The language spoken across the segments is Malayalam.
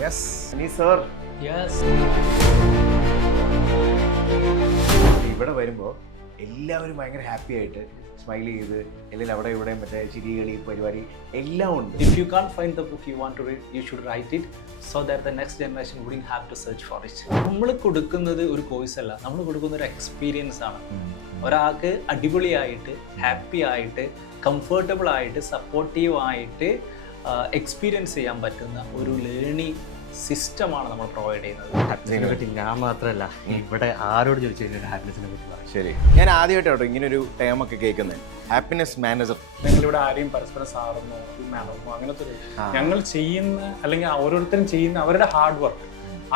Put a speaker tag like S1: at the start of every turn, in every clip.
S1: യെസ് സർ
S2: യെസ്
S1: ഇവിടെ വരുമ്പോൾ എല്ലാവരും ഭയങ്കര ഹാപ്പി ആയിട്ട് സ്മൈൽ ചെയ്ത് അല്ലെങ്കിൽ അവിടെ ഇവിടെ മറ്റേ ചിരികളി പരിപാടി എല്ലാം ഉണ്ട്.
S2: If you can find the book you want to read you should write it so that the next generation wouldn't have to search for it നമ്മൾ കൊടുക്കുന്നത് ഒരു കോഴ്സ് അല്ല. നമ്മൾ കൊടുക്കുന്ന ഒരു എക്സ്പീരിയൻസ് ആണ്. ഒരാൾക്ക് അടിപൊളിയായിട്ട് ഹാപ്പി ആയിട്ട് കംഫർട്ടബിൾ ആയിട്ട് സപ്പോർട്ടീവ് ആയിട്ട് എക്സ്പീരിയൻസ് ചെയ്യാൻ പറ്റുന്ന ഒരു ലേണിംഗ് സിസ്റ്റമാണ് നമ്മൾ പ്രൊവൈഡ് ചെയ്യുന്നത്.
S3: ഞാൻ മാത്രമല്ല ഇവിടെ ആരോട് ചോദിച്ചു കഴിഞ്ഞാൽ ഹാപ്പിനെസിനെ പറ്റി പറയും.
S1: ശരി. ഞാൻ ആദ്യമായിട്ടോ ഇങ്ങനെ ഒരു ടേം ഒക്കെ കേൾക്കുന്നത്. ഹാപ്പിനെസ് മാനേജർ
S4: ഞങ്ങളിവിടെ ആരെയും പരസ്പരം സാറുന്നോ മാഡമോ അങ്ങനത്തെ ഒരു ഞങ്ങൾ ചെയ്യുന്ന അല്ലെങ്കിൽ ഓരോരുത്തരും ചെയ്യുന്ന അവരുടെ ഹാർഡ് വർക്ക്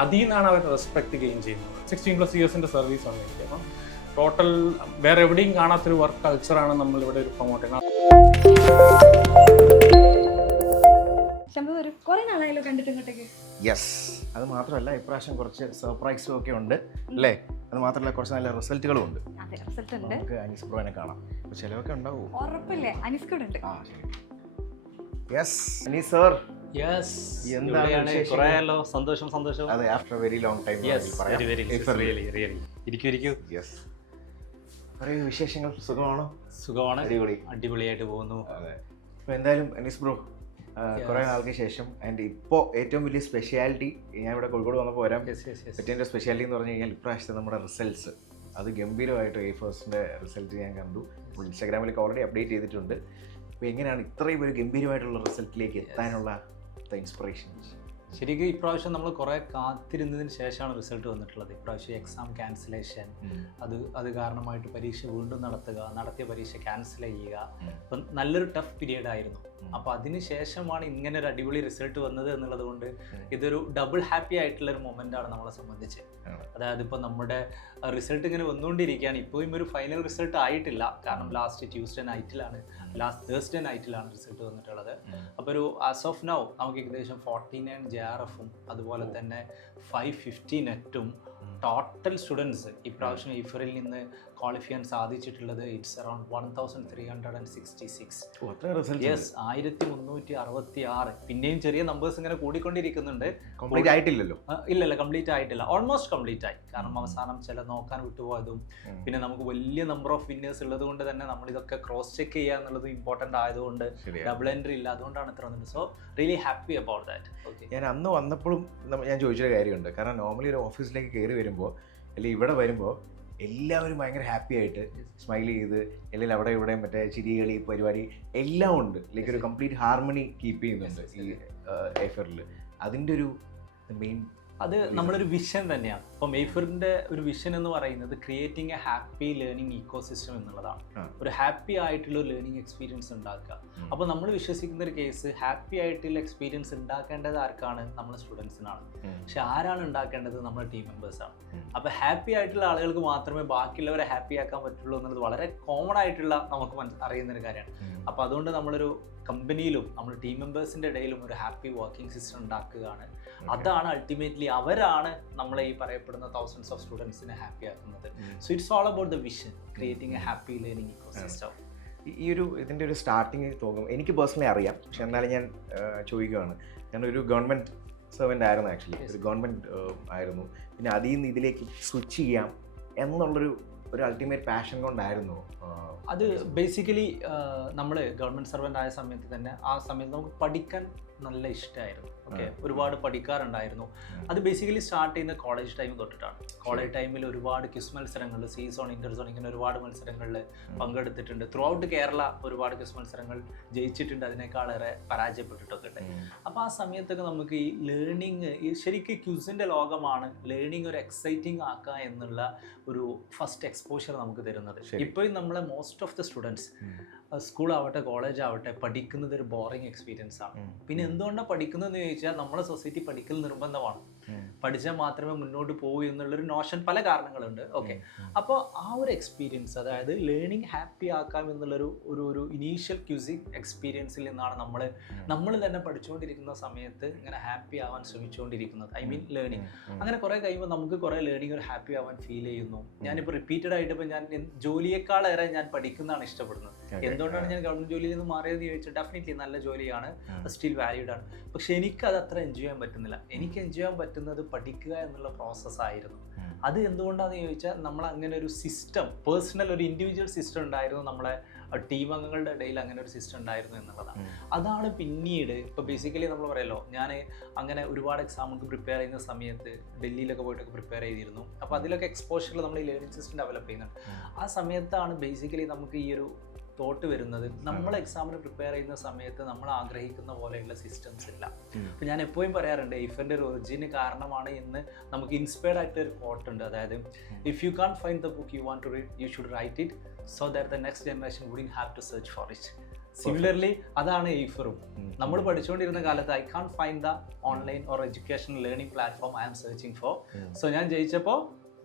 S4: അതിൽ നിന്നാണ് അവർ റെസ്പെക്ട് ഗെയിൻ ചെയ്യുന്നത്. സിക്സ്റ്റീൻ പ്ലസ് ഇയേഴ്സിന്റെ സർവീസ് ആണ് എനിക്ക്. അപ്പം ടോട്ടൽ വേറെ എവിടെയും കാണാത്തൊരു വർക്ക് കൾച്ചറാണ് നമ്മൾ ഇവിടെ ഒരു പ്രൊമോട്ട് ചെയ്യുന്നത്.
S5: ഒരു കുറെ നാളായല്ലോ കണ്ടിട്ട് ഇങ്ങോട്ടേക്ക്.
S1: യെസ് അത് മാത്രമല്ല ഇപ്രാവശ്യം കുറച്ച് സർപ്രൈസും ഒക്കെ ഉണ്ട് അല്ലേ? അത് മാത്രമല്ല കുറച്ച് നല്ല റിസൾട്ടുകളും ഉണ്ട്.
S5: അതെ റിസൾട്ട് ഉണ്ട്.
S1: നമുക്ക് അനീസ് ബ്രോനെ കാണാം. ചിലവൊക്കെ ഉണ്ടാവും.
S5: ഉറപ്പില്ലേ? അനിസ്കൂടെ ഉണ്ട്.
S1: യെസ് അനീസ് സർ
S2: സന്തോഷം സന്തോഷം.
S1: അതെ after very long time
S2: yes very very really really ഇരിക്കൂ ഇരിക്കൂ.
S1: യെസ് പറയൂ വിശേഷങ്ങൾ. സുഖമാണോ?
S2: സുഖമാണ്.
S1: അടിപൊളി.
S2: അടിപൊളിയായിട്ട് പോകുന്നു.
S1: അതെ. അപ്പോൾ എന്തായാലും അനീസ് ബ്രോ കുറേ നാൾക്ക് ശേഷം. ആൻഡ് ഇപ്പോൾ ഏറ്റവും വലിയ സ്പെഷ്യാലിറ്റി ഞാൻ ഇവിടെ കോഴിക്കോട് വന്നപ്പോൾ വരാം.
S2: യെസ്
S1: സ്പെഷ്യാലിറ്റി എന്ന് പറഞ്ഞു കഴിഞ്ഞാൽ ഇപ്രാവശ്യത്തെ നമ്മുടെ റിസൾട്ട്സ് അത് ഗംഭീരമായിട്ട് എ ഫേഴ്സിന്റെ റിസൾട്ട് ഞാൻ കണ്ടു. ഇൻസ്റ്റാഗ്രാമിലേക്ക് ഓൾറെഡി അപ്ഡേറ്റ് ചെയ്തിട്ടുണ്ട്. അപ്പോൾ എങ്ങനെയാണ് ഇത്രയും ഒരു ഗംഭീരമായിട്ടുള്ള റിസൾട്ടിലേക്ക് എത്താനുള്ള ഇൻസ്പിറേഷൻ
S2: ശരിക്കും ഇപ്രാവശ്യം നമ്മൾ കുറേ കാത്തിരുന്നതിന് ശേഷമാണ് റിസൾട്ട് വന്നിട്ടുള്ളത്. ഇപ്രാവശ്യം എക്സാം ക്യാൻസലേഷൻ അത് അത് കാരണമായിട്ട് പരീക്ഷ വീണ്ടും നടത്തുക നടത്തിയ പരീക്ഷ ക്യാൻസൽ ചെയ്യുക. അപ്പം നല്ലൊരു ടഫ് പീരീഡ് ആയിരുന്നു. അപ്പോൾ അതിന് ശേഷമാണ് ഇങ്ങനെ ഒരു അടിപൊളി റിസൾട്ട് വന്നത് എന്നുള്ളത് കൊണ്ട് ഇതൊരു ഡബിൾ ഹാപ്പി ആയിട്ടുള്ള ഒരു മൊമെന്റ് ആണ് നമ്മളെ സംബന്ധിച്ച്. അതായത് ഇപ്പൊ നമ്മുടെ റിസൾട്ട് ഇങ്ങനെ വന്നുകൊണ്ടിരിക്കുകയാണ്. ഇപ്പോഴും ഒരു ഫൈനൽ റിസൾട്ട് ആയിട്ടില്ല. കാരണം ലാസ്റ്റ് ട്യൂസ്ഡേ നൈറ്റിലാണ് ലാസ്റ്റ് തേഴ്സ്ഡേ നൈറ്റിലാണ് റിസൾട്ട് വന്നിട്ടുള്ളത്. അപ്പോൾ ഒരു ആസ് ഓഫ് നൗ നമുക്ക് ഏകദേശം ഫോർട്ടി നയൻ ജെ ആർ എഫും അതുപോലെ തന്നെ ഫൈവ് ഫിഫ്റ്റി നെറ്റും ടോട്ടൽ സ്റ്റുഡൻസ് ഇപ്രാവശ്യം ഇഫറിൽ നിന്ന് ക്വാളിഫൈ ചെയ്യാൻ സാധിച്ചിട്ടുള്ളത് it's around one thousand three hundred and sixty six yes ആയിരത്തി മുന്നൂറ്റി അറുപത്തി ആറ് പിന്നെയും ചെറിയ നമ്പേഴ്സ് ഇങ്ങനെ കൂടിക്കൊണ്ടിരിക്കുന്നുണ്ട്.
S1: കംപ്ലീറ്റ് ആയിട്ടില്ലല്ലോ?
S2: ആ, ഇല്ല ഇല്ല കംപ്ലീറ്റ് ആയിട്ടില്ല. ഓൾമോസ്റ്റ് കംപ്ലീറ്റ് ആയി. കാരണം അവസാനം ചില നോക്കാൻ വിട്ടുപോയതും പിന്നെ നമുക്ക് വലിയ നമ്പർ ഓഫ് വിന്നേഴ്സ് ഉള്ളത് കൊണ്ട് തന്നെ നമ്മൾ ഇതൊക്കെ ക്രോസ് ചെക്ക് ചെയ്യുക എന്നുള്ളത് ഇമ്പോർട്ടന്റ് ആയതുകൊണ്ട് ഡബിൾ എൻട്രി ഇല്ല. അതുകൊണ്ടാണ് ഇത്ര വന്നത് so really happy about that okay
S1: ഞാൻ അന്ന് വന്നപ്പോഴും ഞാൻ ചോദിച്ചൊരു കാര്യമുണ്ട്. കാരണം നോർമലി ഒരു ഓഫീസിലേക്ക് കയറി വരുമ്പോൾ അല്ലെങ്കിൽ ഇവിടെ വരുമ്പോൾ എല്ലാവരും ഭയങ്കര ഹാപ്പി ആയിട്ട് സ്മൈൽ ചെയ്ത് അല്ലെങ്കിൽ അവിടെ ഇവിടെ മറ്റേ ചിരികളി പരിപാടി എല്ലാം ഉണ്ട്. ലൈക്ക് ഒരു കംപ്ലീറ്റ് ഹാർമണി കീപ്പ് ചെയ്യുന്നുണ്ട് ഈ എഫറിൽ അതിന്റെ ഒരു മെയിൻ
S2: അത് നമ്മളൊരു വിഷൻ തന്നെയാണ്. അപ്പോൾ മെയ്ഫറിന്റെ ഒരു വിഷൻ എന്ന് പറയുന്നത് creating a happy learning ecosystem എന്നുള്ളതാണ് ഒരു ഹാപ്പി ആയിട്ടുള്ള ഒരു ലേണിംഗ് എക്സ്പീരിയൻസ് ഉണ്ടാക്കുക.
S1: അപ്പൊ
S2: അപ്പോൾ നമ്മൾ വിശ്വസിക്കുന്ന ഒരു കേസ് ഹാപ്പി ആയിട്ടുള്ള എക്സ്പീരിയൻസ് ഉണ്ടാക്കേണ്ടത് ആർക്കാണ്? നമ്മുടെ സ്റ്റുഡൻസിനാണ് പക്ഷെ ആരാണ് ഉണ്ടാക്കേണ്ടത്? നമ്മുടെ ടീം മെമ്പേഴ്സാണ്
S1: അപ്പൊ
S2: അപ്പോൾ ഹാപ്പി ആയിട്ടുള്ള ആളുകൾക്ക് മാത്രമേ ബാക്കിയുള്ളവരെ ഹാപ്പി ആക്കാൻ പറ്റുള്ളൂ എന്നുള്ളത് വളരെ കോമൺ ആയിട്ടുള്ള നമുക്ക് അറിയുന്ന ഒരു കാര്യമാണ്. അപ്പോൾ അതുകൊണ്ട് നമ്മളൊരു കമ്പനിയിലും നമ്മൾ ടീം മെമ്പേഴ്സിന്റെ ഇടയിലും ഒരു ഹാപ്പി വർക്കിംഗ് സിസ്റ്റം ഉണ്ടാക്കുകയാണ്. അതാണ് അൾട്ടിമേറ്റ്ലി അവരാണ് നമ്മളെ ഈ പറയപ്പെടുന്ന തൗസൻഡ്സ് ഓഫ് സ്റ്റുഡൻസിനെ ഹാപ്പി ആക്കുന്നത്. So it's all about the vision creating a happy learning ecosystem
S1: ഈ- ഈ ഒരു ഇതിന്റെ ഒരു സ്റ്റാർട്ടിങ് തോന്നും എനിക്ക് പേഴ്സണലി അറിയാം പക്ഷെ എന്നാലും ഞാൻ ചോദിക്കുകയാണ്. ഞാൻ ഒരു ഗവൺമെന്റ് സെർവന്റ് ആയിരുന്നു ആക്ച്വലി ഒരു ഗവൺമെന്റ് ആയിരുന്നു. പിന്നെ അതിൽ നിന്ന് ഇതിലേക്ക് സ്വിച്ച് ചെയ്യാം എന്നുള്ളൊരു ഒരു അൾട്ടിമേറ്റ് പാഷൻ കൊണ്ടായിരുന്നു
S2: അത് ബേസിക്കലി നമ്മൾ ഗവൺമെന്റ് സർവന്റ് ആയ സമയത്ത് തന്നെ ആ സമയത്ത് നമുക്ക് പഠിക്കാൻ നല്ല ഇഷ്ടമായിരുന്നു ഓക്കെ. ഒരുപാട് പഠിക്കാറുണ്ടായിരുന്നു. അത് ബേസിക്കലി സ്റ്റാർട്ട് ചെയ്യുന്ന കോളേജ് ടൈം തൊട്ടിട്ടാണ്. കോളേജ് ടൈമിൽ ഒരുപാട് ക്വിസ് മത്സരങ്ങൾ സീസോൺ ഇന്റർസോൺ ഇങ്ങനെ ഒരുപാട് മത്സരങ്ങളിൽ പങ്കെടുത്തിട്ടുണ്ട്. ത്രൂ ഔട്ട് കേരള ഒരുപാട് ക്വിസ് മത്സരങ്ങൾ ജയിച്ചിട്ടുണ്ട്. അതിനേക്കാളേറെ പരാജയപ്പെട്ടിട്ടൊക്കെ ഉണ്ട്. അപ്പോൾ ആ സമയത്തൊക്കെ നമുക്ക് ഈ ലേണിംഗ് ഈ ശരിക്കും ക്യൂസിന്റെ ലോകമാണ് ലേണിംഗ് ഒരു എക്സൈറ്റിംഗ് ആക്കുക എന്നുള്ള ഒരു ഫസ്റ്റ് എക്സ്പോഷർ നമുക്ക് തരുന്നത്. ഇപ്പോഴും നമ്മളെ മോസ്റ്റ് ഓഫ് ദ സ്റ്റുഡൻസ് ആവട്ടെ കോളേജ് ആവട്ടെ പഠിക്കുന്നത് ഒരു ബോറിങ് എക്സ്പീരിയൻസ് ആണ് പിന്നെ എന്തുകൊണ്ടാണ് പഠിക്കുന്നതെന്ന് ചോദിച്ചാൽ നമ്മുടെ സൊസൈറ്റി പഠിക്കൽ നിർബന്ധമാണ്. പഠിച്ചാൽ മാത്രമേ മുന്നോട്ട് പോകൂ എന്നുള്ളൊരു നോഷൻ പല കാരണങ്ങളുണ്ട്. ഓക്കെ അപ്പോൾ ആ ഒരു എക്സ്പീരിയൻസ് അതായത് ലേണിംഗ് ഹാപ്പി ആക്കാം എന്നുള്ളൊരു ഒരു ഒരു ഇനീഷ്യൽ ക്യൂസിക് എക്സ്പീരിയൻസിൽ നിന്നാണ് നമ്മൾ നമ്മൾ തന്നെ പഠിച്ചുകൊണ്ടിരിക്കുന്ന സമയത്ത് ഇങ്ങനെ ഹാപ്പി ആവാൻ ശ്രമിച്ചുകൊണ്ടിരിക്കുന്നത്. ഐ മീൻ ലേണിംഗ് അങ്ങനെ കുറേ കഴിയുമ്പോൾ നമുക്ക് കുറേ ലേണിംഗ് ഒരു ഹാപ്പി ആവാൻ ഫീൽ ചെയ്യുന്നു. ഞാനിപ്പോൾ റിപ്പീറ്റഡ് ആയിട്ട് ഇപ്പോൾ ഞാൻ ജോലിയേക്കാളേറെ ഞാൻ പഠിക്കുന്നതാണ് ഇഷ്ടപ്പെടുന്നത്. എന്തുകൊണ്ടാണ് ഞാൻ ഗവൺമെന്റ് ജോലിയിൽ നിന്ന് മാറിയത് ചോദിച്ചാൽ ഡെഫിനറ്റ്ലി നല്ല ജോലിയാണ് സ്റ്റിൽ വാല്യൂഡ് ആണ്. പക്ഷെ എനിക്ക് അത് അത്ര എൻജോയ് ചെയ്യാൻ പറ്റുന്നില്ല. എനിക്ക് എൻജോയ് ചെയ്യാൻ പറ്റുന്നത് പഠിക്കുക എന്നുള്ള പ്രോസസ്സ് ആയിരുന്നു.
S1: ഉം.
S2: അത് എന്തുകൊണ്ടാണെന്ന് ചോദിച്ചാൽ നമ്മൾ അങ്ങനെ ഒരു സിസ്റ്റം പേഴ്സണൽ ഒരു ഇൻഡിവിജ്വൽ സിസ്റ്റം ഉണ്ടായിരുന്നു. നമ്മളെ ടീം അംഗങ്ങളുടെ ഇടയിൽ അങ്ങനെ ഒരു സിസ്റ്റം ഉണ്ടായിരുന്നു എന്നുള്ളതാണ്. അതാണ് പിന്നീട് ഇപ്പോൾ ബേസിക്കലി നമ്മൾ പറയല്ലോ ഞാൻ അങ്ങനെ ഒരുപാട് എക്സാമുകൾക്ക് പ്രിപ്പയർ ചെയ്യുന്ന സമയത്ത് ഡൽഹിയിലൊക്കെ പോയിട്ടൊക്കെ പ്രിപ്പയർ ചെയ്തിരുന്നു. അപ്പോൾ അതിലൊക്കെ എക്സ്പോഷറിൽ നമ്മൾ ഈ ലേണിംഗ് സിസ്റ്റം ഡെവലപ്പ് ചെയ്യുന്നുണ്ട്. ആ സമയത്താണ് ബേസിക്കലി നമുക്ക് ഈ ഒരു തോട്ട് വരുന്നത് നമ്മൾ എക്സാമിന് പ്രിപ്പയർ ചെയ്യുന്ന സമയത്ത് നമ്മൾ ആഗ്രഹിക്കുന്ന പോലെയുള്ള സിസ്റ്റംസ് ഇല്ല. അപ്പം ഞാൻ എപ്പോഴും പറയാറുണ്ട് ഇഫന്റെ ഒരു ഒറിജിന് കാരണമാണ് ഇന്ന് നമുക്ക് ഇൻസ്പയർഡ് ആയിട്ട് ഒരു കോട്ട് ഉണ്ട്. അതായത് if you can find the book you want to read you should write it so that the next generation wouldn't have to search for it similarly അതാണ് എയ്ഫറും നമ്മൾ പഠിച്ചുകൊണ്ടിരുന്ന കാലത്ത് I can find the online or education learning platform I am searching for so ഞാൻ ജയിച്ചപ്പോൾ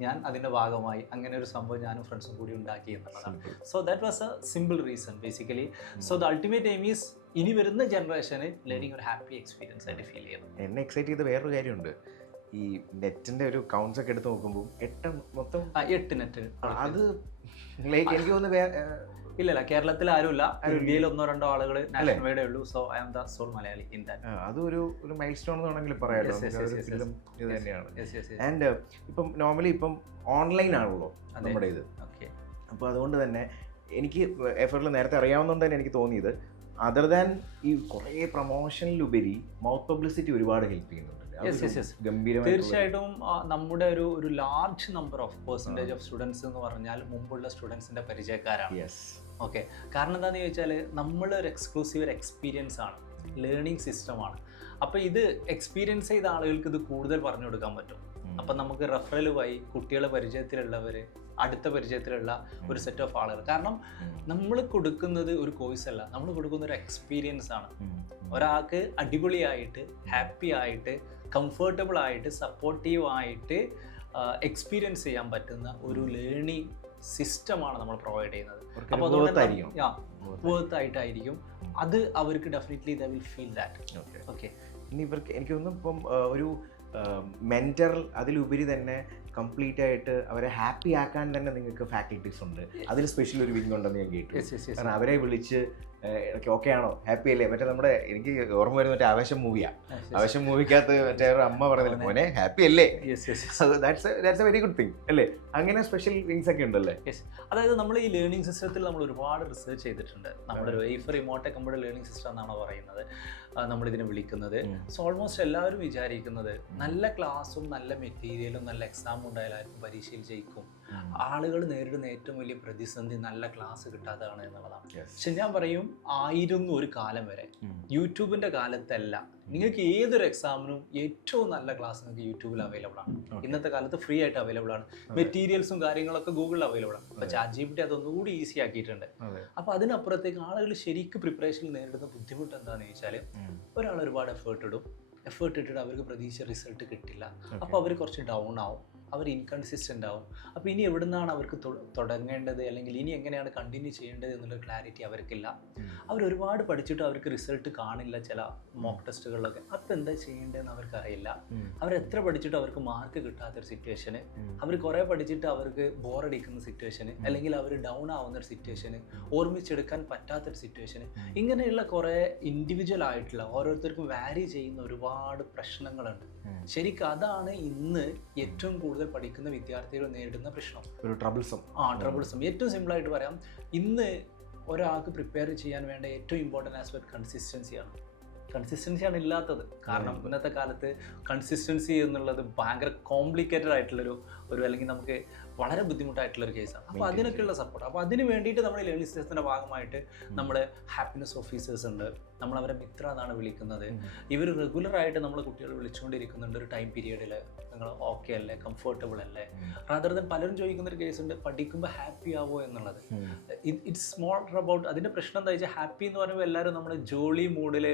S2: ഞാൻ അതിന്റെ ഭാഗമായി അങ്ങനെ ഒരു സംഭവം ഞാനും ഫ്രണ്ട്സും കൂടി ഉണ്ടാക്കി എന്നുള്ളതാണ്. So that was a simple reason basically so the ultimate aim is ഇനി വരുന്ന ജനറേഷന് ലേണിംഗ് ഒരു ഹാപ്പി എക്സ്പീരിയൻസ് ആയിട്ട് ഫീൽ ചെയ്യുന്നു.
S1: എന്നെ എക്സൈറ്റ് ചെയ്ത വേറൊരു കാര്യമുണ്ട്. ഈ നെറ്റിന്റെ ഒരു കൗണ്ട്സ് ഒക്കെ എടുത്ത് നോക്കുമ്പോൾ എട്ട് മൊത്തം
S2: എട്ട് നെറ്റ്.
S1: അത് ലൈക്ക് എനിക്ക് തോന്നുന്നു
S2: ഇല്ലല്ല കേരളത്തിൽ ആരുമില്ല. ഇന്ത്യയിൽ ഒന്നോ രണ്ടോ ആളുകൾ? നാഷണൽ വൈഡേ ഉള്ളൂ. So I am the sole Malayali in that.
S1: അതൊരു അത് ഒരു ഒരു മൈൽ സ്റ്റോൺ എന്ന് വേണമെങ്കിൽ പറയാലോ. ഇത് തന്നെയാണ്.
S2: യെസ്
S1: ആൻഡ് ഇപ്പം നോർമലി ഇപ്പം ഓൺലൈൻ ആണല്ലോ നമ്മുടെ ഇത്.
S2: ഓക്കെ
S1: അപ്പോൾ അതുകൊണ്ട് തന്നെ എനിക്ക് എഫറിൽ നേരത്തെ അറിയാവുന്നതുകൊണ്ട് തന്നെ എനിക്ക് തോന്നിയത് അതർ ദാൻ ഈ കുറേ പ്രൊമോഷനിലുപരി മൗത്ത് പബ്ലിസിറ്റി ഒരുപാട് ഹെൽപ്പ് ചെയ്യുന്നുണ്ട്.
S2: തീർച്ചയായിട്ടും നമ്മുടെ ഒരു ഒരു large number of percentage of students എന്ന് പറഞ്ഞാൽ മുമ്പുള്ള സ്റ്റുഡൻസിന്റെ പരിചയക്കാരാണ്. ഓക്കെ കാരണം എന്താണെന്ന് ചോദിച്ചാൽ നമ്മളൊരു എക്സ്ക്ലൂസീവ് ഒരു എക്സ്പീരിയൻസ് ആണ്. ലേണിംഗ് സിസ്റ്റമാണ് അപ്പോൾ ഇത് എക്സ്പീരിയൻസ് ചെയ്ത ആളുകൾക്ക് ഇത് കൂടുതൽ പറഞ്ഞു കൊടുക്കാൻ പറ്റും. അപ്പം നമുക്ക് റെഫറൽ വഴി കുട്ടികളെ പരിചയത്തിലുള്ളവർ അടുത്ത പരിചയത്തിലുള്ള ഒരു സെറ്റ് ഓഫ് ആളുകൾ. കാരണം നമ്മൾ കൊടുക്കുന്നത് ഒരു കോഴ്സ് അല്ല. നമ്മൾ കൊടുക്കുന്ന ഒരു എക്സ്പീരിയൻസ് ആണ്. ഒരാൾക്ക് അടിപൊളിയായിട്ട് ഹാപ്പി ആയിട്ട് കംഫർട്ടബിൾ ആയിട്ട് സപ്പോർട്ടീവ് ആയിട്ട് എക്സ്പീരിയൻസ് ചെയ്യാൻ പറ്റുന്ന ഒരു ലേണിംഗ് സിസ്റ്റമാണ് നമ്മൾ പ്രൊവൈഡ് ചെയ്യുന്നത്. അപ്പോൾ അതുകൊണ്ട്
S1: ആയിരിക്കും
S2: വേർത്ത് ആയിട്ടായിരിക്കും അത് അവർക്ക് definitely they will feel that
S1: okay ഇനി ഇവർക്ക് എനിക്ക് തോന്നുന്നു ഇപ്പം ഒരു മെന്റർ അതിലുപരി തന്നെ കംപ്ലീറ്റ് ആയിട്ട് അവരെ ഹാപ്പി ആക്കാൻ തന്നെ നിങ്ങൾക്ക് ഫാക്കൽറ്റീസ് ഉണ്ട്. അതിൽ സ്പെഷ്യൽ ഒരു വിങ് ഉണ്ടെന്ന് ഞാൻ കേട്ടു. കാരണം അവരെ വിളിച്ച് ഓക്കെ ആണോ ഹാപ്പി അല്ലേ? മറ്റേ നമ്മുടെ എനിക്ക് ഓർമ്മ വരുന്ന മറ്റേ ആവേശം മൂവിയാ ആവേശം മൂവിക്കകത്ത് മറ്റേ അമ്മ പറഞ്ഞില്ല മോനെ ഹാപ്പി അല്ലേ? That's a very good thing അല്ലേ? അങ്ങനെ സ്പെഷ്യൽ തിങ്സ് ഒക്കെ ഉണ്ടല്ലേ?
S2: അതായത് നമ്മൾ ഈ ലേണിംഗ് സിസ്റ്റത്തിൽ നമ്മൾ ഒരുപാട് റിസർച്ച് ചെയ്തിട്ടുണ്ട്. നമ്മളൊരു Aifer remote computer learning system എന്നാണ് പറയുന്നത് നമ്മൾ നമ്മളിതിനെ വിളിക്കുന്നത്. സോ ഓൾമോസ്റ്റ് എല്ലാവരും വിചാരിക്കുന്നത് നല്ല ക്ലാസ്സും നല്ല മെറ്റീരിയലും നല്ല എക്സാമും ഉണ്ടായാലും പരീക്ഷയിൽ ജയിക്കും. ആളുകൾ നേരിടുന്ന ഏറ്റവും വലിയ പ്രതിസന്ധി നല്ല ക്ലാസ് കിട്ടാത്തതാണ് എന്നുള്ളതാണ്. പക്ഷെ ഞാൻ പറയും ആയിരുന്നു ഒരു കാലം വരെ. യൂട്യൂബിന്റെ കാലത്തല്ല. നിങ്ങൾക്ക് ഏതൊരു എക്സാമിനും ഏറ്റവും നല്ല ക്ലാസ് നിങ്ങൾക്ക് യൂട്യൂബിൽ അവൈലബിൾ ആണ്. ഇന്നത്തെ കാലത്ത് ഫ്രീ ആയിട്ട് അവൈലബിൾ ആണ്. മെറ്റീരിയൽസും കാര്യങ്ങളൊക്കെ ഗൂഗിളിൽ അവൈലബിൾ ആണ്.
S1: അപ്പൊ.
S2: ചാറ്റ് ജി പി ടി അതൊന്നുകൂടി ഈസി ആക്കിയിട്ടുണ്ട് അപ്പൊ അതിനപ്പുറത്തേക്ക് ആളുകൾ ശരിക്കും പ്രിപ്പറേഷനിൽ നേരിടുന്ന ബുദ്ധിമുട്ട് എന്താണെന്ന് ചോദിച്ചാൽ ഒരാൾ ഒരുപാട് എഫേർട്ട് ഇടും. എഫേർട്ട് ഇട്ടിട്ട് അവർക്ക് പ്രതീക്ഷ റിസൾട്ട് കിട്ടില്ല.
S1: അപ്പൊ
S2: അപ്പോൾ അവർ കുറച്ച് ഡൗൺ ആവും. അവർ ഇൻകൺസിസ്റ്റന്റ് ആവും. അപ്പോൾ ഇനി എവിടെ നിന്നാണ് അവർക്ക് തുടങ്ങേണ്ടത്? അല്ലെങ്കിൽ ഇനി എങ്ങനെയാണ് കണ്ടിന്യൂ ചെയ്യേണ്ടത് എന്നുള്ള ക്ലാരിറ്റി അവർക്കില്ല. അവർ ഒരുപാട് പഠിച്ചിട്ട് അവർക്ക് റിസൾട്ട് കാണില്ല ചില മോക്ക് ടെസ്റ്റുകളിലൊക്കെ അപ്പോൾ എന്താ ചെയ്യേണ്ടതെന്ന് അവർക്കറിയില്ല. അവർ എത്ര പഠിച്ചിട്ട് അവർക്ക് മാർക്ക് കിട്ടാത്തൊരു സിറ്റുവേഷന്. അവർ കുറേ പഠിച്ചിട്ട് അവർക്ക് ബോറടിക്കുന്ന സിറ്റുവേഷന് അല്ലെങ്കിൽ അവർ ഡൗൺ ആവുന്ന ഒരു സിറ്റുവേഷന് ഓർമ്മിച്ചെടുക്കാൻ പറ്റാത്തൊരു സിറ്റുവേഷന്. ഇങ്ങനെയുള്ള കുറേ ഇൻഡിവിജ്വൽ ആയിട്ടുള്ള ഓരോരുത്തർക്കും വാരി ചെയ്യുന്ന ഒരുപാട് പ്രശ്നങ്ങളുണ്ട്. ശരിക്കും അതാണ് ഇന്ന് ഏറ്റവും കൂടുതൽ പഠിക്കുന്ന വിദ്യാർത്ഥികൾ നേരിടുന്ന പ്രശ്നം.
S1: ഒരു ട്രബിൾസം
S2: ആ ട്രബിൾസം ഏറ്റവും സിമ്പിളായിട്ട് പറയാം ഇന്ന് ഒരാൾക്ക് പ്രിപ്പയർ ചെയ്യാൻ വേണ്ട ഏറ്റവും ഇമ്പോർട്ടന്റ് ആസ്പെക്ട് കൺസിസ്റ്റൻസിയാണ് കൺസിസ്റ്റൻസിയാണ് ഇല്ലാത്തത്. കാരണം ഇന്നത്തെ കാലത്ത് കൺസിസ്റ്റൻസി എന്നുള്ളത് ഭയങ്കര കോംപ്ലിക്കേറ്റഡ് ആയിട്ടുള്ളൊരു ഒരു അല്ലെങ്കിൽ നമുക്ക് വളരെ ബുദ്ധിമുട്ടായിട്ടുള്ള ഒരു കേസാണ്. അപ്പോൾ
S1: Maintain
S2: അതിനൊക്കെയുള്ള സപ്പോർട്ട് അപ്പോൾ അതിന് വേണ്ടിയിട്ട് നമ്മുടെ ലേണിംഗ് സിസ്റ്റത്തിന്റെ ഭാഗമായിട്ട് നമ്മൾ ഹാപ്പിനെസ് ഓഫീസേഴ്സ് ഉണ്ട്. നമ്മൾ അവരെ മിത്ര എന്നാണ് വിളിക്കുന്നത്. ഇവർ റെഗുലറായിട്ട് നമ്മളെ കുട്ടികൾ വിളിച്ചുകൊണ്ടിരിക്കുന്നുണ്ട് ഒരു ടൈം പീരീഡിൽ നിങ്ങൾ ഓക്കെ അല്ലേ? കംഫർട്ടബിൾ അല്ലേ? റാദർ ദൻ പലരും ചോദിക്കുന്ന ഒരു കേസുണ്ട് പഠിക്കുമ്പോൾ ഹാപ്പി ആവോ എന്നുള്ളത്. ഇറ്റ്സ് മോർ അബൌട്ട് അതിന്റെ പ്രശ്നം എന്താ വെച്ചാൽ ഹാപ്പി എന്ന് പറയുമ്പോൾ എല്ലാവരും നമ്മൾ ജോളി മൂഡിൽ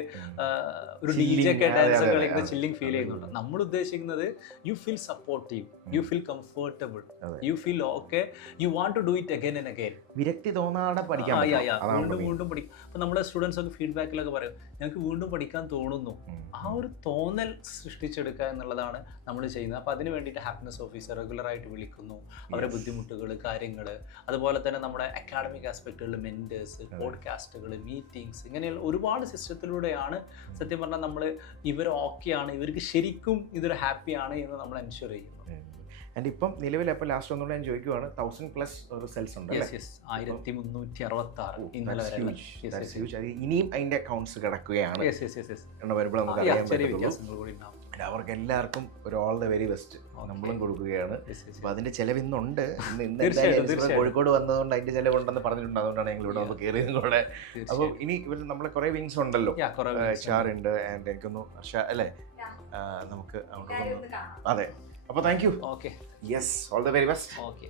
S2: ഒരു ഡി
S1: Chilling,
S2: ജെ ഒക്കെ ഡാൻസ് കളിക്കുന്ന. ചില്ലിങ് ഫീൽ ചെയ്യുന്നുണ്ട്. നമ്മൾ ഉദ്ദേശിക്കുന്നത് you feel supportive you feel comfortable you you feel okay you want to do it again and again
S1: വിരക്തി തോന്നാതെ പഠിക്കാം
S2: വീണ്ടും. വീണ്ടും പഠിക്കും. അപ്പൊ നമ്മുടെ സ്റ്റുഡൻസ് ഒക്കെ ഫീഡ്ബാക്കിലൊക്കെ പറയും ഞങ്ങൾക്ക് വീണ്ടും പഠിക്കാൻ തോന്നുന്നു. ആ ഒരു തോന്നൽ സൃഷ്ടിച്ചെടുക്കുക എന്നുള്ളതാണ് നമ്മൾ ചെയ്യുന്നത്. അപ്പോൾ അതിന് വേണ്ടിയിട്ട് ഹാപ്പിനെസ് ഓഫീസർ റെഗുലറായിട്ട് വിളിക്കുന്നു. അവരുടെ ബുദ്ധിമുട്ടുകൾ കാര്യങ്ങൾ അതുപോലെ തന്നെ നമ്മുടെ അക്കാഡമിക് ആസ്പെക്റ്റുകളിൽ മെന്റേഴ്സ് പോഡ്കാസ്റ്റുകൾ മീറ്റിംഗ്സ് ഇങ്ങനെയുള്ള ഒരുപാട് സിസ്റ്റത്തിലൂടെയാണ് സത്യം പറഞ്ഞാൽ നമ്മൾ ഇവർ ഓക്കെയാണ് ഇവർക്ക് ശരിക്കും ഇതൊരു ഹാപ്പിയാണ് എന്ന് നമ്മൾ എൻഷുർ ചെയ്യുന്നു.
S1: ആൻഡ് ഇപ്പം നിലവിൽ അപ്പോൾ ലാസ്റ്റ് ഒന്നുകൂടെ ഞാൻ ചോദിക്കുവാണ് തൗസൻഡ് പ്ലസ് ഒരു സെൽസ് ഉണ്ട്
S2: ആയിരത്തി മുന്നൂറ്റി അറുപത്തി ആറ്
S1: ഇനിയും അതിന്റെ അക്കൗണ്ട്സ് കിടക്കുകയാണ്.
S2: യെസ് യെസ് യെസ് യെസ്
S1: എന്ന് വരുമ്പോൾ നമുക്ക് അറിയാൻ അവർക്ക് എല്ലാവർക്കും ഒരു ഓൾ ദ വെരി ബെസ്റ്റ് നമ്മളും കൊടുക്കുകയാണ്.
S2: Yes, yes, yes.
S1: അപ്പൊ അതിന്റെ ചെലവ് ഇന്നുണ്ട്. ഇന്ന് കോഴിക്കോട് വന്നതുകൊണ്ട് അതിന്റെ ചെലവുണ്ടെന്ന് പറഞ്ഞിട്ടുണ്ട്. അതുകൊണ്ടാണ് ഞങ്ങൾ ഇവിടെ വന്ന് കയറിയതും കൂടെ. അപ്പോൾ ഇനി ഇവർ നമ്മളെ കുറെ വിങ്സ് ഉണ്ടല്ലോ.
S2: ഉണ്ട്.
S1: ആൻഡ് എനിക്കൊന്നു അല്ലേ? നമുക്ക് അതെ. അപ്പോൾ thank you
S2: okay
S1: yes all the very best
S2: okay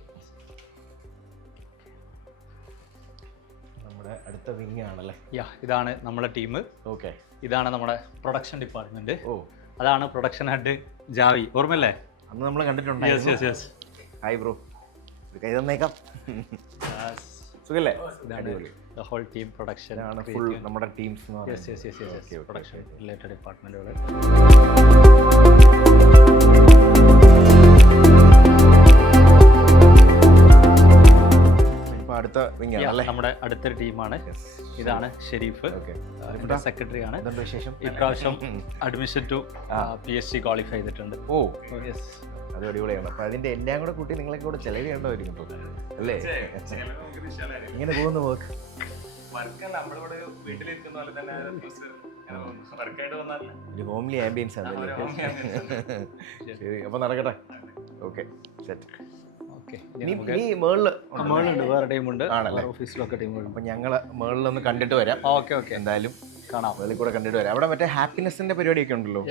S1: നമ്മുടെ അടുത്ത വിങ് ആണല്ലേ?
S2: യാ ഇതാണ് നമ്മുടെ ടീം
S1: ഓക്കെ
S2: ഇതാണ് നമ്മുടെ പ്രൊഡക്ഷൻ ഡിപ്പാർട്ട്മെന്റ്
S1: ഓ.
S2: അതാണ് പ്രൊഡക്ഷൻ ഹെഡ് ജാവി. ഓർമ്മല്ലേ
S1: അന്ന് നമ്മൾ
S2: കണ്ടിട്ടുണ്ട്
S1: yes
S2: yes yes
S1: hi bro ഒരു കൈ തന്നേക്കാം. സുഖല്ലേ? അടിപൊളി.
S2: ദ ഹോൾ ടീം പ്രൊഡക്ഷൻ
S1: ആണ് ഫുൾ നമ്മുടെ ടീംസ് എന്ന്
S2: yes yes yes yes production related ഡിപ്പാർട്ട്മെന്റുകൾ
S1: അടുത്ത
S2: നമ്മുടെ അടുത്തൊരു ടീമാണ്. ഇതാണ് ഷെരീഫ്. സെക്രട്ടറി ആണ്.
S1: വിശേഷം?
S2: ഇപ്രാവശ്യം admission to P S C qualify ചെയ്തിട്ടുണ്ട്.
S1: ഓ
S2: യെസ്
S1: അത് അടിപൊളിയാണ്. അപ്പൊ അതിന്റെ എല്ലാം കൂടെ കൂട്ടി നിങ്ങളെ കൂടെ ചെലവ് ചെയ്യേണ്ടതായിരിക്കും. അല്ലേ? ഇങ്ങനെ പോകുന്നു വർക്ക് ഒരു ഹോംലി ആംബിയൻസ് ആണ് ശരി അപ്പൊ നടക്കട്ടെ. ഓക്കെ സെറ്റ് ഇനി മേളിൽ
S2: നമ്മളുണ്ട് വേറെ ടീമുണ്ട്? ഓഫീസിലൊക്കെ ടീമുണ്ട്
S1: അപ്പൊ ഞങ്ങൾ മേളിലൊന്ന് കണ്ടിട്ട് വരാം.
S2: ഓക്കെ ഓക്കെ
S1: എന്തായാലും
S2: കാണാം.
S1: മേളിൽ കൂടെ കണ്ടിട്ട് വരാം. അവിടെ മറ്റേ ഹാപ്പിനെസിന്റെ പരിപാടിയൊക്കെ ഉണ്ടല്ലോ?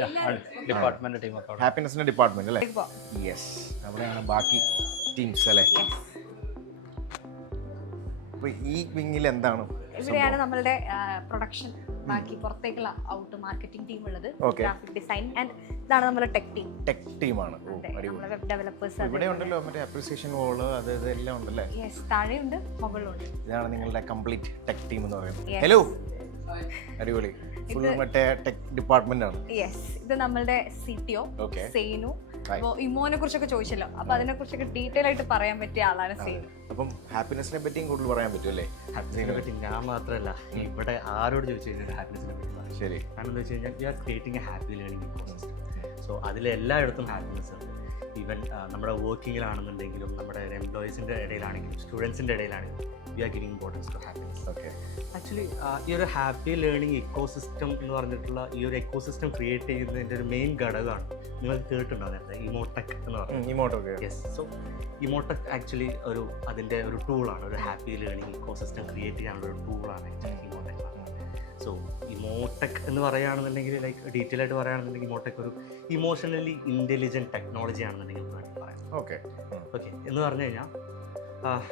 S2: ഡിപ്പാർട്ട്മെന്റ് ടീമൊക്കെ
S1: ഹാപ്പിനെസിന്റെ ഡിപ്പാർട്ട്മെന്റ് അല്ലേ? യെസ് അവിടെയാണ് ബാക്കി ടീംസ് അല്ലേ? അപ്പൊ ഈ വിങ്ങിൽ എന്താണ്
S5: ഇവിടെയാണ് നമ്മളുടെ പ്രൊഡക്ഷൻ ബാക്കി പുറത്തേക്കുള്ള ഔട്ട് മാർക്കറ്റിംഗ് ടീം ഉള്ളത് ഗ്രാഫിക് ഡിസൈൻ ആൻഡ് ഇതാണ് നമ്മുടെ ടെക് ടീം
S1: ടെക് ടീമാണ് ഓ
S5: അതെ നമ്മുടെ വെബ് ഡെവലപ്പേഴ്സ്
S1: ഇവിടെ ഉണ്ടല്ലോ മറ്റേ അപ്രീസിയേഷൻ വോൾ അത് എല്ലാം ഉണ്ടല്ലേ?
S5: യെസ് താഴെയുണ്ട് മുകളിലുണ്ട്.
S1: ഇതാണ് നിങ്ങളുടെ കംപ്ലീറ്റ് ടെക് ടീം എന്ന് പറയുന്നത്. ഹലോ അടിപൊളി. ഫുൾ മറ്റേ ടെക് ഡിപ്പാർട്ട്മെന്റ് ആണ്.
S5: യെസ് ഇത് നമ്മളുടെ സി ടി ഒ. അപ്പോൾ ഇമോനെ കുറിച്ചൊക്കെ ചോദിച്ചല്ലോ. അപ്പൊ അതിനെ കുറിച്ചൊക്കെ ഡീറ്റെയിൽ ആയിട്ട് പറയാൻ പറ്റിയ ആളാണ്
S1: അപ്പം ഹാപ്പിനെസിനെ പറ്റിയും കൂടുതൽ പറയാൻ പറ്റും അല്ലേ?
S3: ഹാപ്പിനെസിനെ പറ്റി ഞാൻ മാത്രമല്ല ഇവിടെ ആരോട് ചോദിച്ചു കഴിഞ്ഞാൽ ഹാപ്പിനെസിനെ പറ്റി പറയും.
S1: ശരി.
S3: കാരണം എന്താ വെച്ച് കഴിഞ്ഞാൽ we are creating a happy learning so അതിലെല്ലായിടത്തും happiness ഉണ്ട്. ഈവൻ നമ്മുടെ വർക്കിങ്ങിലാണെന്നുണ്ടെങ്കിലും നമ്മുടെ എംപ്ലോയീസിന്റെ ഇടയിലാണെങ്കിലും സ്റ്റുഡൻസിന്റെ ഇടയിലാണെങ്കിലും we are giving importance to happiness
S1: okay
S3: actually ഈ ഒരു ഹാപ്പി ലേണിംഗ് ഇക്കോസിസ്റ്റം എന്ന് പറഞ്ഞിട്ടുള്ള ഈ ഒരു ഇക്കോസിസ്റ്റം ക്രിയേറ്റ് ചെയ്യുന്നതിന്റെ ഒരു മെയിൻ ഘടകമാണ്. നിങ്ങൾ കേട്ടിട്ടുണ്ടോ നേരത്തെ? ഇമോടെക് എന്ന് പറയുന്നത്.
S1: ഇമോട്ടൊക്കെ
S3: യെസ് സോ ഇമോടെക് ആക്ച്വലി ഒരു അതിന്റെ ഒരു ടൂളാണ് ഒരു ഹാപ്പി ലേണിംഗ് ഇക്കോസിസ്റ്റം ക്രിയേറ്റ് ചെയ്യാനുള്ള ഒരു ടൂളാണ് ആക്ച്വലി ഇമോടെക് സോ ഇമോടെക് എന്ന് പറയുകയാണെന്നുണ്ടെങ്കിൽ ലൈക്ക് ഡീറ്റെയിൽ ആയിട്ട് പറയുകയാണെന്നുണ്ടെങ്കിൽ ഇമോടെക് ഒരു ഇമോഷണലി ഇന്റലിജന്റ് ടെക്നോളജി ആണെന്നുണ്ടെങ്കിൽ പറയാം.
S1: ഓക്കെ
S3: ഓക്കെ എന്ന് പറഞ്ഞു കഴിഞ്ഞാൽ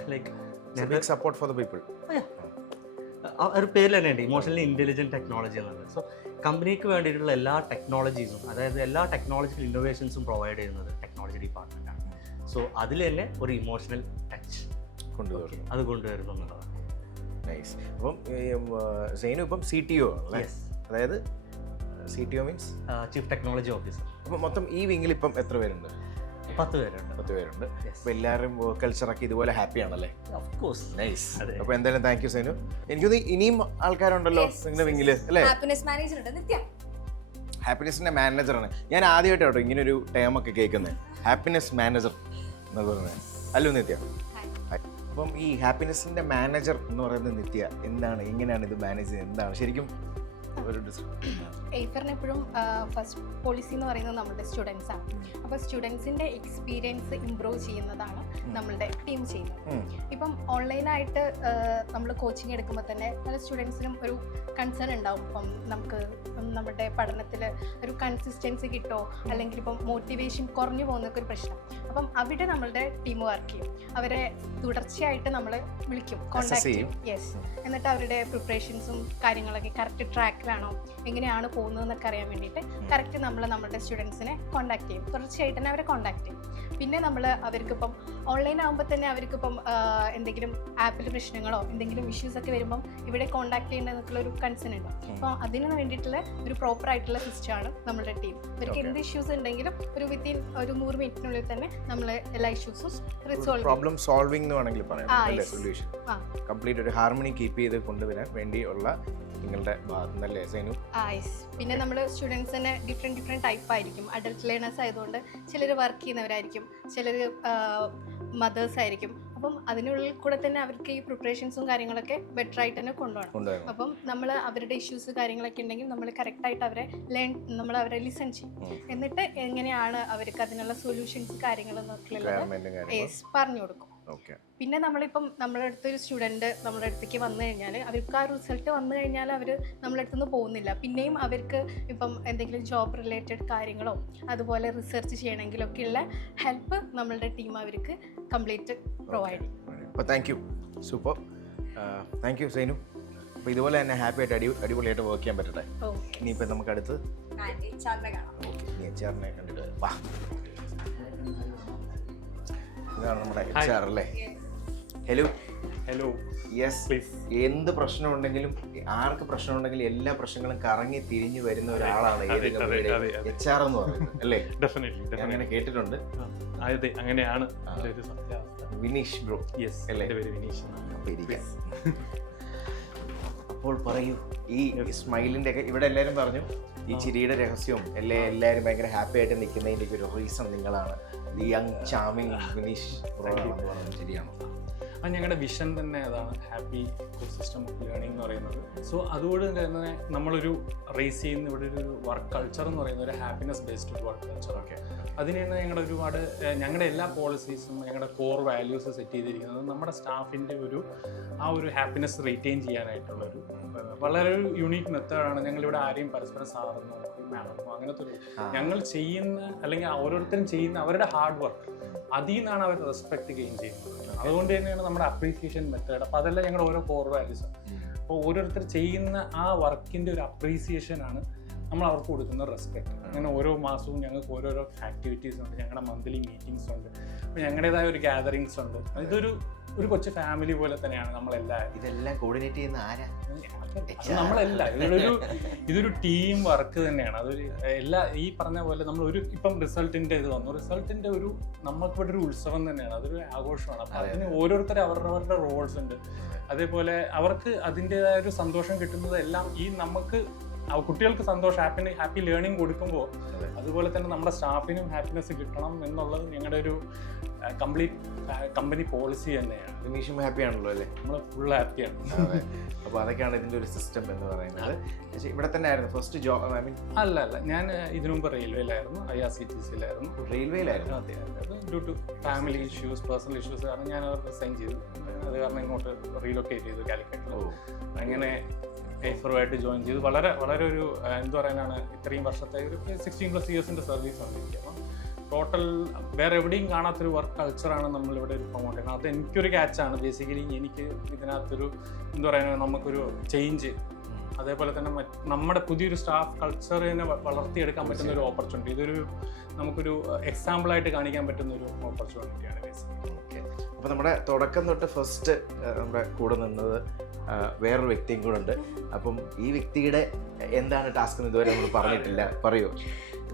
S3: like
S1: big support for the people
S3: ഒരു പേരിൽ തന്നെയുണ്ട് ഇമോഷണൽ ഇമോഷണലി ഇന്റലിജന്റ് ടെക്നോളജി എന്നുള്ളത്. സോ കമ്പനിക്ക് വേണ്ടിയിട്ടുള്ള എല്ലാ ടെക്നോളജീസും അതായത് എല്ലാ ടെക്നോളജിക്കൽ ഇന്നോവേഷൻസും പ്രൊവൈഡ് ചെയ്യുന്നത് ടെക്നോളജി ഡിപ്പാർട്ട്മെന്റ് ആണ്. സോ അതിൽ തന്നെ ഒരു ഇമോഷണൽ ടച്ച്
S1: കൊണ്ടുവരുന്നു.
S3: അത് കൊണ്ടുവരുന്നു എന്നുള്ളതാണ്.
S1: നൈസ് അപ്പം സൈനു ഇപ്പം സി ടി ഒ അതായത് C T O means
S3: chief technology officer
S1: അപ്പം മൊത്തം ഈ വിങ്ങിൽ ഇപ്പം എത്ര പേരുണ്ട്?
S3: പത്ത് പേരുണ്ട്.
S1: പത്ത് പേരുണ്ട്.
S3: Yes.
S1: അപ്പം എല്ലാവരും കൾച്ചറൊക്കെ ഇതുപോലെ ഹാപ്പി ആണല്ലേ?
S3: Of course
S1: nice. അപ്പോൾ എന്തായാലും താങ്ക് യു സേനു. എനിക്ക് ഇനിയും ആൾക്കാരുണ്ടല്ലോ നിങ്ങളുടെ വിങ്ങിൽ അല്ലേ?
S5: ഹാപ്പിനെസ് മാനേജർ ഉണ്ട്. നിത്യ.
S1: ഹാപ്പിനെസിന്റെ മാനേജറാണ് ഞാൻ ആദ്യമായിട്ട് കേട്ടോ ഇങ്ങനെ ഒരു ടേം ഒക്കെ കേൾക്കുന്നത് ഹാപ്പിനെസ് മാനേജർ എന്ന് പറയുന്നത് അല്ലോ നിത്യ. അപ്പം ഈ ഹാപ്പിനെസിന്റെ മാനേജർ എന്ന് പറയുന്നത് നിത്യ. എന്താണ്? എങ്ങനെയാണ് ഇത് മാനേജ് ചെയ്യുന്നത്? എന്താണ്? ശരിക്കും ഒരു
S6: എയ്ഫറിന് എപ്പോഴും ഫസ്റ്റ് പോളിസി എന്ന് പറയുന്നത് നമ്മുടെ സ്റ്റുഡൻസ് ആണ്. അപ്പോൾ സ്റ്റുഡൻസിന്റെ എക്സ്പീരിയൻസ് ഇമ്പ്രൂവ് ചെയ്യുന്നതാണ് നമ്മളുടെ ടീം ചെയ്യുന്നത്. ഇപ്പം ഓൺലൈനായിട്ട് നമ്മൾ കോച്ചിങ് എടുക്കുമ്പോൾ തന്നെ പല സ്റ്റുഡൻസിനും ഒരു കൺസേൺ ഉണ്ടാവും. ഇപ്പം നമുക്ക് നമ്മുടെ പഠനത്തിൽ ഒരു കൺസിസ്റ്റൻസി കിട്ടോ? അല്ലെങ്കിൽ ഇപ്പം മോട്ടിവേഷൻ കുറഞ്ഞു പോകുന്നൊക്കെ ഒരു പ്രശ്നം. അപ്പം അവിടെ നമ്മളുടെ ടീം വർക്ക് ചെയ്യും. അവരെ തുടർച്ചയായിട്ട് നമ്മൾ വിളിക്കും. കോൺടാക്ട്.
S1: ചെയ്യും.
S6: യെസ് എന്നിട്ട് അവരുടെ പ്രിപ്പറേഷൻസും കാര്യങ്ങളൊക്കെ കറക്റ്റ് ട്രാക്ക് ട്രാക്കിലാണോ എങ്ങനെയാണ് പോകുന്നതെന്നൊക്കെ അറിയാൻ വേണ്ടിയിട്ട് കറക്റ്റ് നമ്മൾ നമ്മുടെ സ്റ്റുഡൻസിനെ കോൺടാക്ട് ചെയ്യും. തുടർച്ചയായിട്ട് തന്നെ അവരെ കോൺടാക്ട് ചെയ്യും. പിന്നെ നമ്മൾ അവർക്കിപ്പം ഓൺലൈൻ ആകുമ്പോൾ തന്നെ അവർക്കിപ്പം എന്തെങ്കിലും ആപ്പിൽ പ്രശ്നങ്ങളോ എന്തെങ്കിലും ഇഷ്യൂസ് ഒക്കെ വരുമ്പം ഇവിടെ കോൺടാക്ട് ചെയ്യേണ്ടതെന്നൊക്കെയുള്ള ഒരു കൺസേൺ ഉണ്ട്. അപ്പോൾ അതിന് വേണ്ടിയിട്ടുള്ള ഒരു പ്രോപ്പർ ആയിട്ടുള്ള സിസ്റ്റമാണ് നമ്മുടെ ടീം അവർക്ക് എന്ത് ഇഷ്യൂസ് ഉണ്ടെങ്കിലും ഒരു വിത്തിൻ ഒരു നൂറ് മിനിറ്റിനുള്ളിൽ തന്നെ നമ്മൾ എല്ലാ ഇഷ്യൂസും റിസോൾവ്
S1: പ്രോബ്ലം സോൾവിംഗ് എന്ന് വേണമെങ്കിൽ പറയാം. സൊല്യൂഷൻ കംപ്ലീറ്റ് ഒരു ഹാർമണി കീപ്പ് ചെയ്ത് കൊണ്ടുവരാൻ വേണ്ടിയുള്ള നിങ്ങളുടെ ഭാഗത്തുനിന്നല്ലേ സൈനു?
S6: ആ പിന്നെ നമ്മൾ സ്റ്റുഡൻസ് തന്നെ ഡിഫറെന്റ് ഡിഫറെന്റ് ടൈപ്പ് ആയിരിക്കും. അഡൽട്ട് ലേണേഴ്സ് ആയതുകൊണ്ട് ചിലർ വർക്ക് ചെയ്യുന്നവരായിരിക്കും. ചിലർ മദേഴ്സ് ആയിരിക്കും. അപ്പം അതിനുള്ളിൽ കൂടെ തന്നെ അവർക്ക് ഈ പ്രിപ്പറേഷൻസും കാര്യങ്ങളൊക്കെ ബെറ്റർ ആയിട്ട് തന്നെ കൊണ്ടുപോകണം. അപ്പം നമ്മൾ അവരുടെ ഇഷ്യൂസ് കാര്യങ്ങളൊക്കെ ഉണ്ടെങ്കിൽ നമ്മൾ കറക്റ്റായിട്ട് അവരെ ലേൺ നമ്മൾ അവരെ ലിസൺ ചെയ്യും. എന്നിട്ട് എങ്ങനെയാണ് അവർക്ക് അതിനുള്ള സൊല്യൂഷൻസ് കാര്യങ്ങളെന്നൊക്കെ പറഞ്ഞു കൊടുക്കും. പിന്നെ നമ്മളിപ്പം നമ്മുടെ അടുത്ത് ഒരു സ്റ്റുഡന്റ് നമ്മുടെ അടുത്തേക്ക് വന്നു കഴിഞ്ഞാൽ അവർക്ക് ആ റിസൾട്ട് വന്നു കഴിഞ്ഞാൽ അവർ നമ്മുടെ അടുത്ത് നിന്ന് പോകുന്നില്ല. പിന്നെയും അവർക്ക് ഇപ്പം എന്തെങ്കിലും ജോബ് റിലേറ്റഡ് കാര്യങ്ങളോ അതുപോലെ റിസർച്ച് ഉള്ള ഹെൽപ്പ് നമ്മളുടെ ടീം അവർക്ക് കംപ്ലീറ്റ് പ്രൊവൈഡ് ചെയ്യും.
S1: അപ്പോൾ thank you super thank you Sainu അപ്പോൾ ഇതുപോലെ തന്നെ ഹാപ്പി ആയിട്ട് അടി അടിപൊളിയായിട്ട് വർക്ക് ചെയ്യാൻ പറ്റട്ടെ? ഇനിയിപ്പോൾ നമുക്ക് അടുത്ത് ഓക്കെ നീ എച്ച് ആറിനെ കണ്ടിട്ട് വാ. ഇതാണ് നമ്മുടെ എച്ച് ആർ അല്ലേ? ഹലോ
S4: ഹലോ
S1: യെസ് എന്ത് പ്രശ്നം ഉണ്ടെങ്കിലും ആർക്ക് പ്രശ്നം ഉണ്ടെങ്കിലും എല്ലാ പ്രശ്നങ്ങളും കറങ്ങി തിരിഞ്ഞു വരുന്ന ഒരാളാണ്. എച്ച് ആർ എന്ന് പറയുന്നത് അല്ലേ? അങ്ങനെ കേട്ടിട്ടുണ്ട്.
S4: അതെ അങ്ങനെയാണ്
S1: വിനീഷ് ബ്രോ
S4: യെസ്
S1: അല്ലേ?
S4: വിനീഷ്.
S1: അപ്പോൾ പറയൂ ഈ സ്മൈലിന്റെ ഒക്കെ ഇവിടെ എല്ലാരും പറഞ്ഞു. ഈ ചിരിയുടെ രഹസ്യവും എല്ലാ എല്ലാവരും ഭയങ്കര ഹാപ്പി ആയിട്ട് നിൽക്കുന്നതിന്റെ ഒരു റീസൺ നിങ്ങളാണ്. ദി യങ് ചാമിങ് ഫിനിഷ് ചിരിയാണ്. ശരിയാണോ
S4: ആ ഞങ്ങളുടെ വിഷൻ തന്നെ അതാണ് ഹാപ്പി സിസ്റ്റം ഓഫ് ലേണിംഗ് എന്ന് പറയുന്നത്. സോ അതുകൊണ്ട് തന്നെ നമ്മളൊരു റേസ് ചെയ്യുന്ന ഇവിടെ ഒരു വർക്ക് കൾച്ചർ എന്ന് പറയുന്ന ഒരു ഹാപ്പിനെസ് ബേസ്ഡ് ഒരു വർക്ക് കൾച്ചർ ഒക്കെ. അതിന് തന്നെ ഞങ്ങളുടെ ഒരുപാട് ഞങ്ങളുടെ എല്ലാ പോളിസീസും ഞങ്ങളുടെ കോർ വാല്യൂസ് സെറ്റ് ചെയ്തിരിക്കുന്നത് നമ്മുടെ സ്റ്റാഫിന്റെ ഒരു ആ ഒരു ഹാപ്പിനെസ് റീറ്റെയിൻ ചെയ്യാനായിട്ടുള്ള ഒരു വളരെ ഒരു യുണീക്ക് മെത്തേഡാണ് ഞങ്ങളിവിടെ ആരെയും പരസ്പരം സാറുന്നു മാഡമോ അങ്ങനത്തെ ഒരു ഞങ്ങൾ ചെയ്യുന്ന അല്ലെങ്കിൽ ഓരോരുത്തരും ചെയ്യുന്ന അവരുടെ ഹാർഡ് വർക്ക് അതിൽ നിന്നാണ് അവർ റെസ്പെക്ട് ഗെയിൻ ചെയ്യുന്നത്. അതുകൊണ്ട് തന്നെയാണ് നമ്മുടെ അപ്രീസിയേഷൻ മെത്തേഡ് അപ്പോൾ അതെല്ലാം ഞങ്ങളുടെ ഓരോ കോർ വാല്യൂസ് അപ്പോൾ ഓരോരുത്തർ ചെയ്യുന്ന ആ വർക്കിന്റെ ഒരു അപ്രീസിയേഷൻ ആണ് നമ്മൾ അവർക്ക് കൊടുക്കുന്ന റെസ്പെക്ട് അങ്ങനെ ഓരോ മാസവും ഞങ്ങൾക്ക് ഓരോരോ ആക്ടിവിറ്റീസ് ഉണ്ട്. ഞങ്ങളുടെ മന്ത്ലി മീറ്റിംഗ്സ് ഉണ്ട്. അപ്പോൾ ഞങ്ങളുടേതായ ഒരു ഗ്യാതറിങ്സ് ഉണ്ട്. ഇതൊരു ഒരു കൊച്ചു ഫാമിലി പോലെ തന്നെയാണ് നമ്മളെല്ലാവരും
S1: ഇതെല്ലാം കോർഡിനേറ്റ് ചെയ്യുന്ന ആരാ?
S4: നമ്മളല്ല. ഇതൊരു ഇതൊരു ടീം വർക്ക് തന്നെയാണ്. അതൊരു എല്ലാ ഈ പറഞ്ഞ പോലെ നമ്മൾ ഒരു ഇപ്പം റിസൾട്ടിന്റെ ഇത് വന്നു. റിസൾട്ടിന്റെ ഒരു നമുക്ക് ഇവിടെ ഒരു ഉത്സവം തന്നെയാണ്. അതൊരു ആഘോഷമാണ്. അപ്പൊ അതിന് ഓരോരുത്തർ അവരുടെ റോൾസ് ഉണ്ട്. അതേപോലെ അവർക്ക് അതിന്റെതായ ഒരു സന്തോഷം കിട്ടുന്നത് എല്ലാം ഈ നമുക്ക് കുട്ടികൾക്ക് സന്തോഷം ഹാപ്പി ഹാപ്പി ലേണിംഗ് കൊടുക്കുമ്പോൾ അതുപോലെ തന്നെ നമ്മുടെ സ്റ്റാഫിനും ഹാപ്പിനെസ് കിട്ടണം എന്നുള്ളത് ഞങ്ങളുടെ ഒരു കംപ്ലീറ്റ് കമ്പനി പോളിസി തന്നെയാണ്.
S1: നിമിഷം ഹാപ്പി ആണല്ലോ അല്ലേ?
S4: നമ്മൾ ഫുൾ ഹാപ്പിയാണ്
S1: ആണ്. അപ്പോൾ അതൊക്കെയാണ് ഇതിന്റെ ഒരു സിസ്റ്റം എന്ന് പറയുന്നത്. പക്ഷേ ഇവിടെ തന്നെ ആയിരുന്നു ഫസ്റ്റ് ജോബ് ഐ മീൻ
S4: അല്ല അല്ല. ഞാൻ ഇതിനു മുമ്പ് റെയിൽവേയിലായിരുന്നു ഐ ആർ സി ടി സിയിലായിരുന്നു
S1: റെയിൽവേയിലായിരുന്നു
S4: അതെ due to family issues personal issues കാരണം ഞാൻ അവർ റിസൈൻ ചെയ്തു. അത് കാരണം ഇങ്ങോട്ട് റീലൊക്കേറ്റ് ചെയ്തു കാലിക്കറ്റിൽ അങ്ങനെ പേപ്പറുമായിട്ട് ജോയിൻ ചെയ്തു. വളരെ വളരെ ഒരു എന്ത് പറയാനാണ് ഇത്രയും വർഷത്തെ ഒരു സിക്സ്റ്റീൻ പ്ലസ് ഇയേഴ്സിന്റെ സർവീസ് ആണ്. എനിക്ക് ടോട്ടൽ വേറെ എവിടെയും കാണാത്തൊരു വർക്ക് കൾച്ചറാണ് നമ്മളിവിടെ ഒരു പ്രൊമോട്ട് ചെയ്യുന്നത് അത് എനിക്കൊരു ക്യാച്ചാണ് ബേസിക്കലി എനിക്ക് ഇതിനകത്തൊരു എന്താ പറയുക നമുക്കൊരു ചേഞ്ച് അതേപോലെ തന്നെ മറ്റ് നമ്മുടെ പുതിയൊരു സ്റ്റാഫ് കൾച്ചറിനെ വളർത്തിയെടുക്കാൻ പറ്റുന്ന ഒരു ഓപ്പർച്യൂണിറ്റി ഇതൊരു നമുക്കൊരു എക്സാമ്പിളായിട്ട് കാണിക്കാൻ പറ്റുന്ന ഒരു ഓപ്പർച്യൂണിറ്റിയാണ് ബേസിക്കലി
S1: ഓക്കെ അപ്പോൾ നമ്മുടെ തുടക്കം തൊട്ട് ഫസ്റ്റ് നമ്മുടെ കൂടെ നിന്നത് വേറൊരു വ്യക്തിയും കൂടെ ഉണ്ട്. അപ്പം ഈ വ്യക്തിയുടെ എന്താണ് ടാസ്ക് എന്ന് ഇതുവരെ നമ്മൾ പറഞ്ഞിട്ടില്ല. പറയൂ.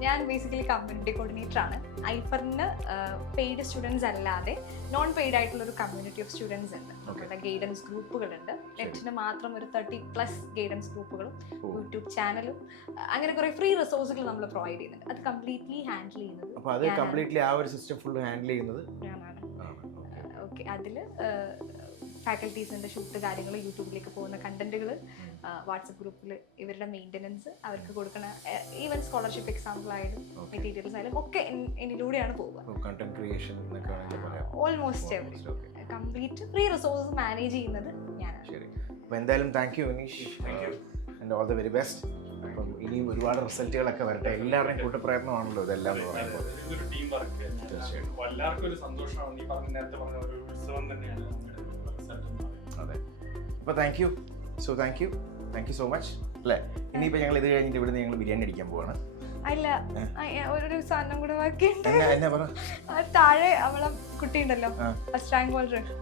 S5: ഞാൻ ബേസിക്കലി കമ്മ്യൂണിറ്റി കോർഡിനേറ്റർ ആണ്. ഐഫറിന് പെയ്ഡ് സ്റ്റുഡൻസ് അല്ലാതെ നോൺ പെയ്ഡ് ആയിട്ടുള്ള ഒരു കമ്മ്യൂണിറ്റി ഓഫ് സ്റ്റുഡൻസ് ഉണ്ട്. നമ്മുടെ ഗൈഡൻസ് ഗ്രൂപ്പുകളുണ്ട് നെറ്റിന് മാത്രം ഒരു തേർട്ടി പ്ലസ് ഗൈഡൻസ് ഗ്രൂപ്പുകളും യൂട്യൂബ് ചാനലും അങ്ങനെ കുറെ ഫ്രീ റിസോഴ്സുകൾ നമ്മൾ പ്രൊവൈഡ് ചെയ്യുന്നുണ്ട്. അത് കംപ്ലീറ്റ്ലി ഹാൻഡിൽ ചെയ്യുന്നത്
S1: അപ്പോൾ അത് കംപ്ലീറ്റ്ലി ആ ഒരു സിസ്റ്റം ഫുൾ ഹാൻഡിൽ ചെയ്യുന്നത്?
S5: ഞാനാണ്. ഓക്കെ അതിൽ ഫാക്കൽറ്റീസിന്റെ ഷൂട്ട് കാര്യങ്ങൾ യൂട്യൂബിലേക്ക് പോകുന്ന കണ്ടന്റുകൾ വാട്സപ്പ് ഗ്രൂപ്പിൽ ഇവരുടെ മെയിന്റനൻസ് അവർക്ക് കൊടുക്കണ ഈവൻ സ്കോളർഷിപ്പ് എക്സാമ്പിളായാലും. മെറ്റീരിയൽസ് ആയാലും ഒക്കെ എന്നിലൂടെയാണ് പോവുക. Almost every complete free resource manage ചെയ്യുന്നത് ഞാനാണ്.
S1: അപ്പോൾ എന്തായാലും thank you
S4: you.
S1: And all the very best അപ്പം ഇനിയും ഒരുപാട് റിസൾട്ടുകളൊക്കെ വരട്ടെ. എല്ലാവരുടെയും കൂട്ടപ്രയത്നമാണല്ലോ ഇതെല്ലാം.
S4: എല്ലാവർക്കും ഒരു സന്തോഷമാണ്. നീ പറഞ്ഞ നേരത്തെ പറഞ്ഞ ഒരു ഉത്സവം തന്നെയാണ്. എന്ന്
S1: അപ്പോൾ thank you so thank you thank you so much അല്ലേ? ഇനിയിപ്പോൾ ഞങ്ങൾ ഇത് കഴിഞ്ഞിട്ട് ഇവിടുന്ന് ഞങ്ങൾ ബിരിയാണി അടിക്കാൻ പോവാണ്.
S5: അല്ല ഒരു സാധനം കൂടെ ബാക്കിയുണ്ട് താഴെ അവളെ കുട്ടി റാങ്ക്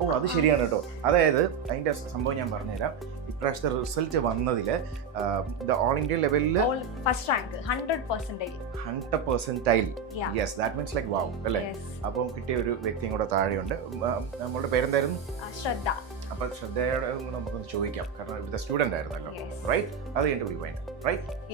S1: ഓ അത് ശരിയാണ് കേട്ടോ. അതായത് അതിന്റെ സംഭവം ഞാൻ പറഞ്ഞുതരാം. ഇപ്രാവശ്യത്തെ റിസൾട്ട് വന്നതിൽ ദ ഓൾ ഇന്ത്യ ലെവലിൽ
S5: first rank hundred percentage
S1: hundred
S5: percentile.
S1: Yes that means like wow അല്ലേ? അപ്പം കിട്ടിയ ഒരു വ്യക്തിയും കൂടെ താഴെയുണ്ട്. നമ്മളുടെ പേരെന്തായിരുന്നു?
S5: ശ്രദ്ധ.
S1: അപ്പം ശ്രദ്ധയോടെ നമുക്കൊന്ന് ചോദിക്കാം. കാരണം ഇവിടുത്തെ സ്റ്റുഡന്റ് ആയിരുന്നല്ലോ. റൈറ്റ് അത് കഴിഞ്ഞിട്ട് വി വൈൻഡ് റൈറ്റ്.